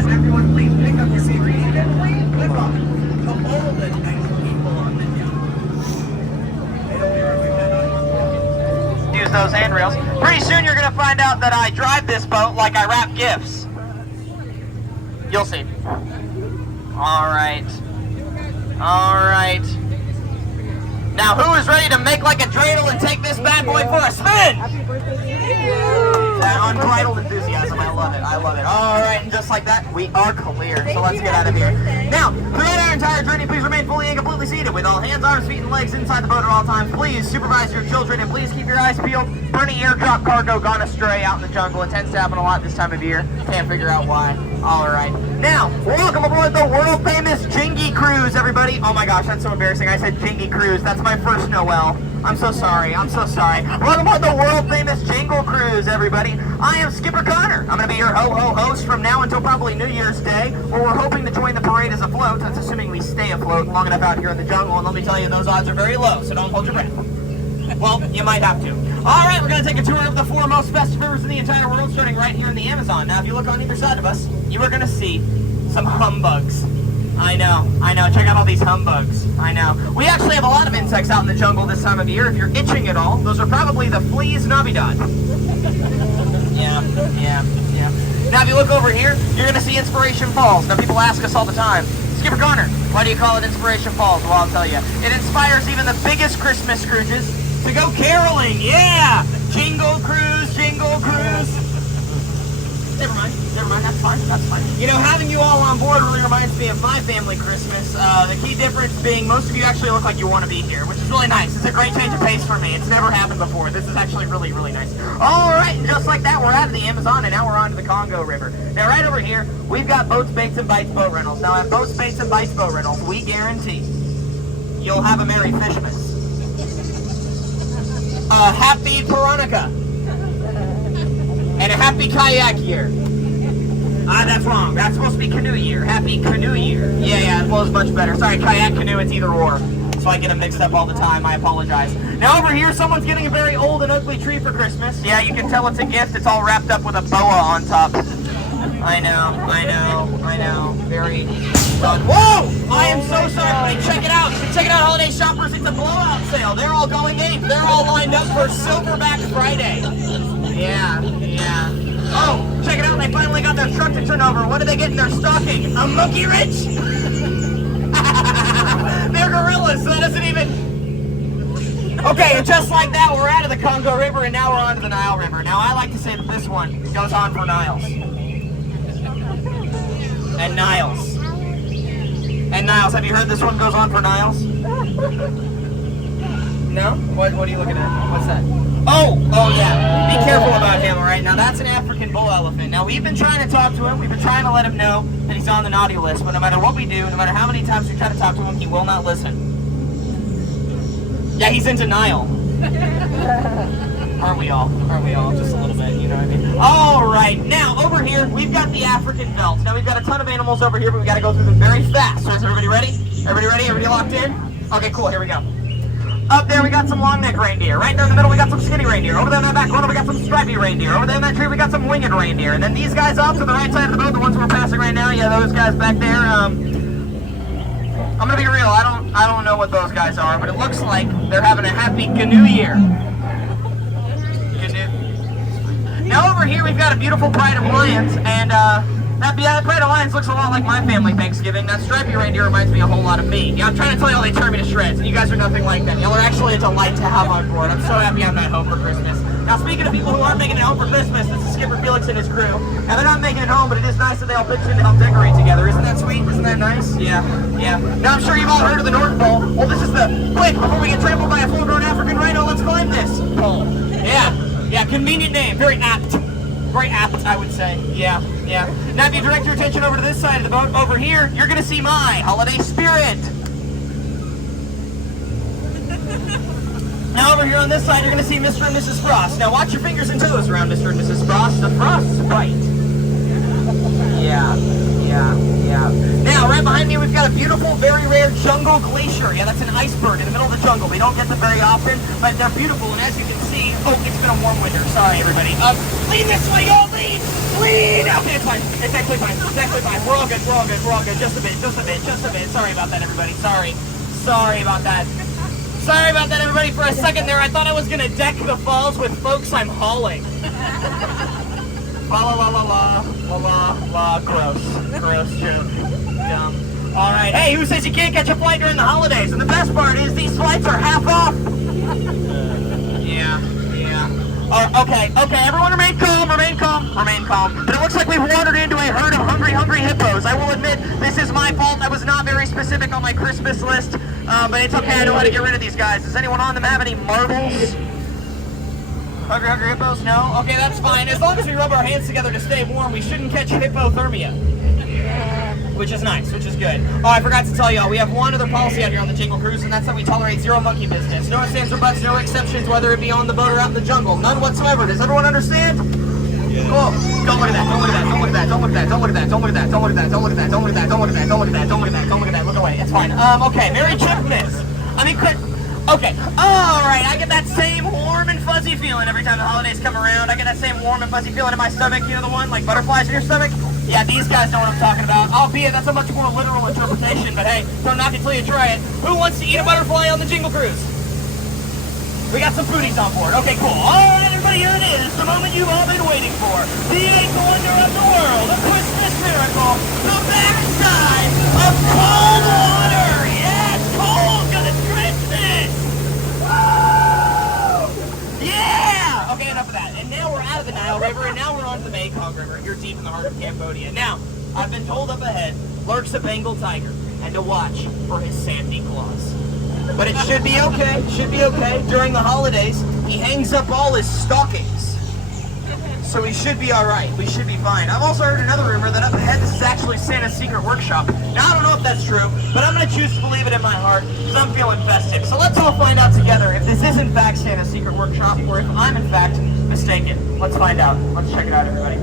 Everyone, please pick up your ingredients and please live up to all the nice people on the job. Use those handrails. Pretty soon you're going to find out that I drive this boat like I wrap gifts. You'll see. Alright. Alright. Now who is ready to make like a dreidel and take this bad boy for a spin? That unbridled enthusiasm, I love it, I love it. Alright, and just like that, we are clear, so let's get out of here. Now, throughout our entire journey, please remain fully and completely seated with all hands, arms, feet, and legs inside the boat at all times. Please supervise your children, and please keep your eyes peeled for any airdrop cargo gone astray out in the jungle. It tends to happen a lot this time of year. Can't figure out why. Alright. Now, welcome aboard the world-famous Jingle Cruise, everybody. Oh my gosh, that's so embarrassing. I said Jingle Cruise. That's my first Noel. I'm so sorry. I'm so sorry. Welcome aboard the world-famous Jingle Cruise, everybody. I am Skipper Connor. I'm going to be your ho-ho host from now until probably New Year's Day, where we're hoping to join the parade as a float. That's assuming we stay afloat long enough out here in the jungle, and let me tell you, those odds are very low, so don't hold your breath. Well, you might have to. Alright, we're going to take a tour of the four most festive rivers in the entire world, starting right here in the Amazon. Now, if you look on either side of us, you are going to see some humbugs. I know. Check out all these humbugs. I know. We actually have a lot of insects out in the jungle this time of year. If you're itching at all, those are probably the fleas Navidad. Yeah. Now, if you look over here, you're going to see Inspiration Falls. Now, people ask us all the time, Skipper Connor, why do you call it Inspiration Falls? Well, I'll tell you. It inspires even the biggest Christmas Scrooges to go caroling. Yeah! Jingle Cruise, Jingle Cruise. Never mind, that's fine. You know, having you all on board really reminds me of my family Christmas. The key difference being most of you actually look like you want to be here, which is really nice. It's a great change of pace for me. It's never happened before. This is actually really, really nice. Alright, and just like that, we're out of the Amazon, and now we're on to the Congo River. Now, right over here, we've got Boats, Baits, and Bites boat rentals. Now, at Boats, Baits, and Bites boat rentals, we guarantee you'll have a Merry Fishmas. A Happy Veronica. And a happy kayak year. That's wrong. That's supposed to be canoe year. Happy canoe year. Yeah, it flows much better. Sorry, kayak, canoe, it's either or. So I get them mixed up all the time. I apologize. Now over here, someone's getting a very old and ugly tree for Christmas. Yeah, you can tell it's a gift. It's all wrapped up with a boa on top. I know. Very fun. Whoa! I am so sorry. Check it out. Check it out, holiday shoppers. It's a blowout sale. They're all going ape. They're all lined up for Silverback Friday. Yeah. Oh, check it out. They finally got their truck to turn over. What did they get in their stocking? A monkey wrench? They're gorillas, so that doesn't even... Okay, and just like that, we're out of the Congo River, and now we're on to the Nile River. Now, I like to say that this one goes on for Niles. And Niles. And Niles. Have you heard this one goes on for Niles? No? What are you looking at? What's that? Oh yeah. Be careful about him, alright? Now that's an African bull elephant. Now we've been trying to talk to him. We've been trying to let him know that he's on the naughty list. But no matter what we do, no matter how many times we try to talk to him, he will not listen. Yeah, he's in denial. Aren't we all? Just a little bit, you know what I mean? Alright, now over here, we've got the African veldt. Now we've got a ton of animals over here, but we gotta go through them very fast. So is everybody ready? Everybody locked in? Okay, cool, here we go. Up there we got some long neck reindeer. Right there in the middle we got some skinny reindeer. Over there in that back corner we got some stripy reindeer. Over there in that tree we got some winged reindeer. And then these guys off to the right side of the boat, the ones we're passing right now, yeah, those guys back there, I'm gonna be real, I don't know what those guys are, but it looks like they're having a happy canoe year. Now over here we've got a beautiful pride of lions, and that pride of lions looks a lot like my family Thanksgiving. That stripy reindeer reminds me a whole lot of me. Yeah, I'm trying to tell y'all they tear me to shreds, and you guys are nothing like that. Y'all are actually a delight to have on board. I'm so happy I'm at home for Christmas. Now speaking of people who aren't making it home for Christmas, this is Skipper Felix and his crew. And they're not making it home, but it is nice that they all pitch in to help decorate together. Isn't that sweet? Isn't that nice? Yeah. Now I'm sure you've all heard of the North Pole. Well, this is the quick, before we get trampled by a full-grown African rhino, let's climb this pole. Yeah, convenient name, very apt. Very apt, I would say. Yeah. Now if you direct your attention over to this side of the boat, over here, you're going to see my holiday spirit. Now over here on this side, you're going to see Mr. and Mrs. Frost. Now watch your fingers and toes around Mr. and Mrs. Frost. The frost's right. Yeah. Now, right behind me, we've got a beautiful, very rare jungle glacier. Yeah, that's an iceberg in the middle of the jungle. We don't get them very often, but they're beautiful. And as you can see, Oh, it's been a warm winter. Sorry, everybody. Lean this way, y'all. Lean. Okay, it's fine. It's actually fine. It's actually fine. We're all good. We're all good. We're all good. Just a bit. Just a bit. Just a bit. Sorry about that, everybody. Sorry. Sorry about that. Sorry about that, everybody. For a second there, I thought I was gonna deck the falls with folks I'm hauling. La la la la la la la la. Gross. Gross joke. Dumb. All right. Hey, who says you can't catch a flight during the holidays? And the best part is these flights are half off. Yeah. Okay, everyone remain calm, remain calm. But it looks like we've wandered into a herd of hungry hippos. I will admit, this is my fault. I was not very specific on my Christmas list, but it's okay, I know how to get rid of these guys. Does anyone on them have any marbles? Hungry hippos? No? Okay, that's fine. As long as we rub our hands together to stay warm, we shouldn't catch hypothermia. Which is nice, which is good. Oh, I forgot to tell y'all, we have one other policy out here on the Jingle Cruise, and that's that we tolerate zero monkey business. No ifs, ands, or buts, no exceptions, whether it be on the boat or out in the jungle. None whatsoever. Does everyone understand? Yeah. Cool. Don't look at that, don't look at that, don't look at that, don't look at that, don't look at that, don't look at that, don't look at that, don't look at that, don't look at that, don't look at that, don't look at that, don't look at that, don't look at that, look away. It's fine. Okay, Merry Christmas. Okay, alright, I get that same warm and fuzzy feeling every time the holidays come around. I get that same warm and fuzzy feeling in my stomach. You know the one, like butterflies in your stomach? Yeah, these guys know what I'm talking about. Albeit, that's a much more literal interpretation, but hey, don't knock it till you try it. Who wants to eat a butterfly on the Jingle Cruise? We got some foodies on board. Okay, cool. Alright, everybody, here it is. The moment you've all been waiting for. The eighth wonder of the world. A Christmas miracle. The backside of cold water. Yeah, it's cold because it's Christmas. Woo! Yeah! Okay, enough of that. And now we're out of the Nile River, and now we're on the Mekong River. Here deep in the heart of Cambodia. Now, I've been told up ahead lurks a Bengal tiger, and to watch for his sandy claws. But it should be okay. Should be okay. During the holidays, he hangs up all his stockings. So we should be alright. We should be fine. I've also heard another rumor that up ahead this is actually Santa's secret workshop. Now, I don't know if that's true, but I'm going to choose to believe it in my heart because I'm feeling festive. So let's all find out together if this is in fact Santa's secret workshop or if I'm in fact mistaken. Let's find out. Let's check it out, everybody.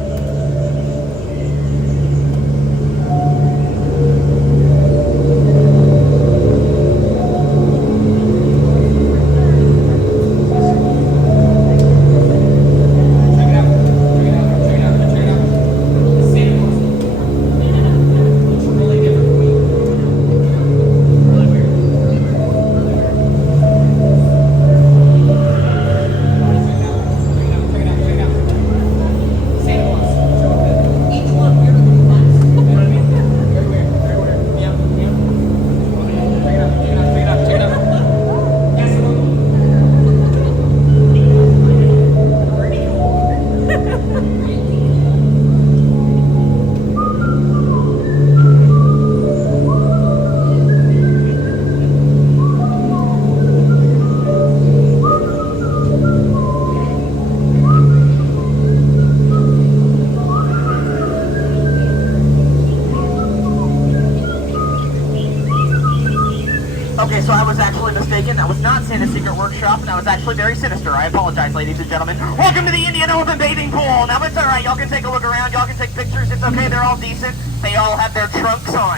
Okay, so I was actually mistaken. That was not Santa's secret workshop, and that was actually very sinister. I apologize, ladies and gentlemen. Welcome to the Indian Elephant Bathing Pool. Now, it's alright. Y'all can take a look around. Y'all can take pictures. It's okay. They're all decent. They all have their trunks on.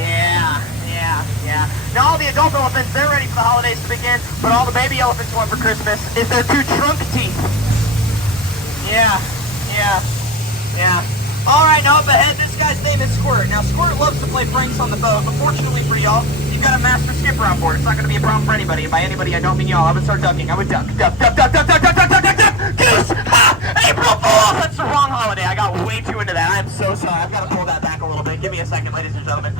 Yeah. Now, all the adult elephants, they're ready for the holidays to begin, but all the baby elephants want for Christmas is their two trunk teeth. Yeah. Alright, now up ahead, this guy's name is Squirt. Now, Squirt loves to play pranks on the boat, but fortunately for y'all, you've got a master skipper on board. It's not going to be a problem for anybody. And by anybody, I don't mean y'all. I would start ducking. I would duck. Goose! Ha! April Fool's! That's the wrong holiday. I got way too into that. I'm so sorry. I've got to pull that back a little bit. Give me a second, ladies and gentlemen.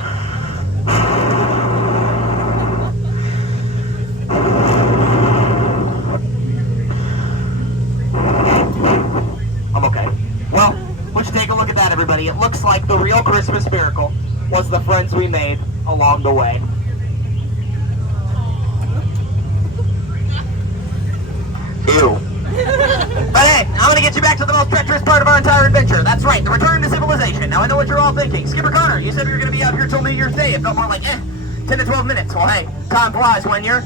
I'm okay. Well, let's take a look at that, everybody. It looks like the real Christmas miracle was the friends we made along the way. Ew. But hey, I'm going to get you back to the most treacherous part of our entire adventure. That's right, the return to civilization. Now, I know what you're all thinking. Skipper Connor, you said we were going to be out here till New Year's Day. It felt more like, 10 to 12 minutes. Well, hey, time flies when you're...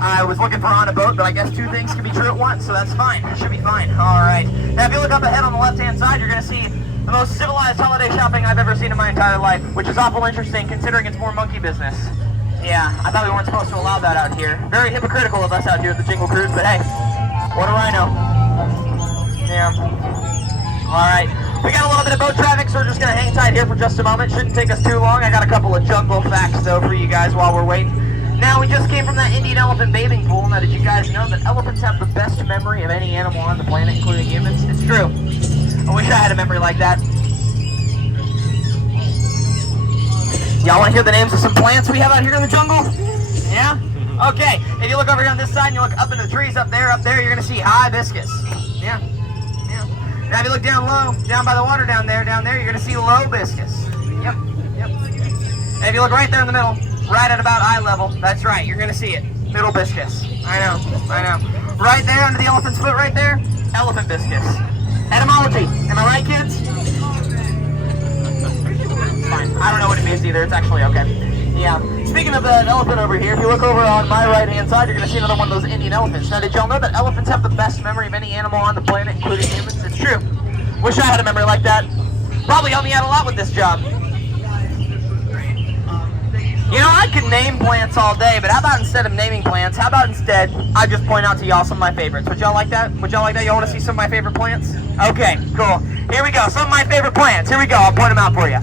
I was looking for on a boat, but I guess two things can be true at once, so that's fine. Should be fine. Alright. Now, if you look up ahead on the left-hand side, you're going to see the most civilized holiday shopping I've ever seen in my entire life, which is awful interesting considering it's more monkey business. Yeah, I thought we weren't supposed to allow that out here. Very hypocritical of us out here at the Jingle Cruise, but hey, what do I know? Yeah. Alright, we got a little bit of boat traffic, so we're just going to hang tight here for just a moment. Shouldn't take us too long. I got a couple of jungle facts, though, for you guys while we're waiting. Now, we just came from that Indian elephant bathing pool. Now, did you guys know that elephants have the best memory of any animal on the planet, including humans? It's true. I wish I had a memory like that. Y'all want to hear the names of some plants we have out here in the jungle? Yeah? Okay, if you look over here on this side and you look up in the trees up there, you're going to see hibiscus. Yeah. Now if you look down low, down by the water down there, you're going to see lobiscus. Yep. And if you look right there in the middle, right at about eye level, that's right, you're going to see it. Middle biscus. I know. Right there under the elephant's foot right there, elephant biscus. Etymology. Am I right, kids? Fine. I don't know what it means either. It's actually okay. Yeah. Speaking of the elephant over here, if you look over on my right-hand side, you're going to see another one of those Indian elephants. Now, did y'all know that elephants have the best memory of any animal on the planet, including humans? It's true. Wish I had a memory like that. Probably help me out a lot with this job. You know, I could name plants all day, but how about instead of naming plants, how about instead I just point out to y'all some of my favorites? Would y'all like that? Y'all want to see some of my favorite plants? Okay, cool. Here we go. Some of my favorite plants. Here we go. I'll point them out for you.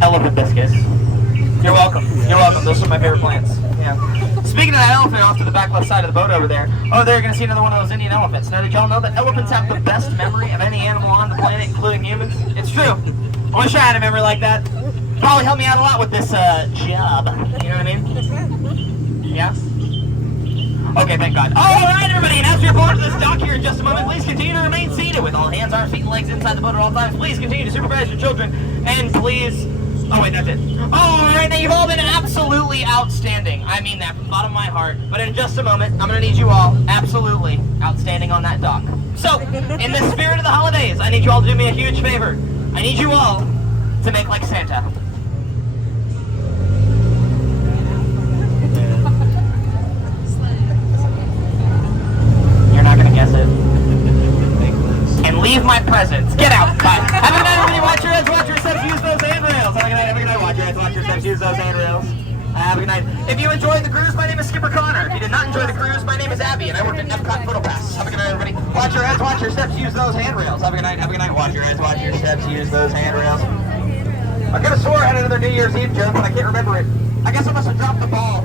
Elephant biscuits. You're welcome. Those are my favorite plants. Yeah. Speaking of that elephant off to the back left side of the boat over there, you're going to see another one of those Indian elephants. Now, did y'all know that elephants have the best memory of any animal on the planet, including humans? It's true. I wish I had a memory like that. Probably help me out a lot with this job. You know what I mean? Yeah? Okay, thank God. Alright, everybody, and as we report to this dock here in just a moment, please continue to remain seated with all hands, arms, feet, and legs inside the boat at all times. Please continue to supervise your children, and please... Oh, wait, that's it. Alright, now you've all been absolutely outstanding. I mean that from the bottom of my heart. But in just a moment, I'm going to need you all absolutely outstanding on that dock. So, in the spirit of the holidays, I need you all to do me a huge favor. I need you all to make like Santa. You're not going to guess it. And leave my presents. Get out. Bye. Have a good night, everybody. Watch your heads, watch your steps, use those handrails. Have a good night. Watch your heads, watch your steps, use those handrails. Have a good night. If you enjoyed the cruise, my name is Skipper Connor. If you did not enjoy the cruise, my name is Abby, and I work at Epcot Photo Pass. Have a good night, everybody. Watch your heads, watch your steps, use those handrails. Have a good night. Watch your heads, watch your steps, use those handrails. I could have swore I had another New Year's Eve joke, but I can't remember it. I guess I must have dropped the ball.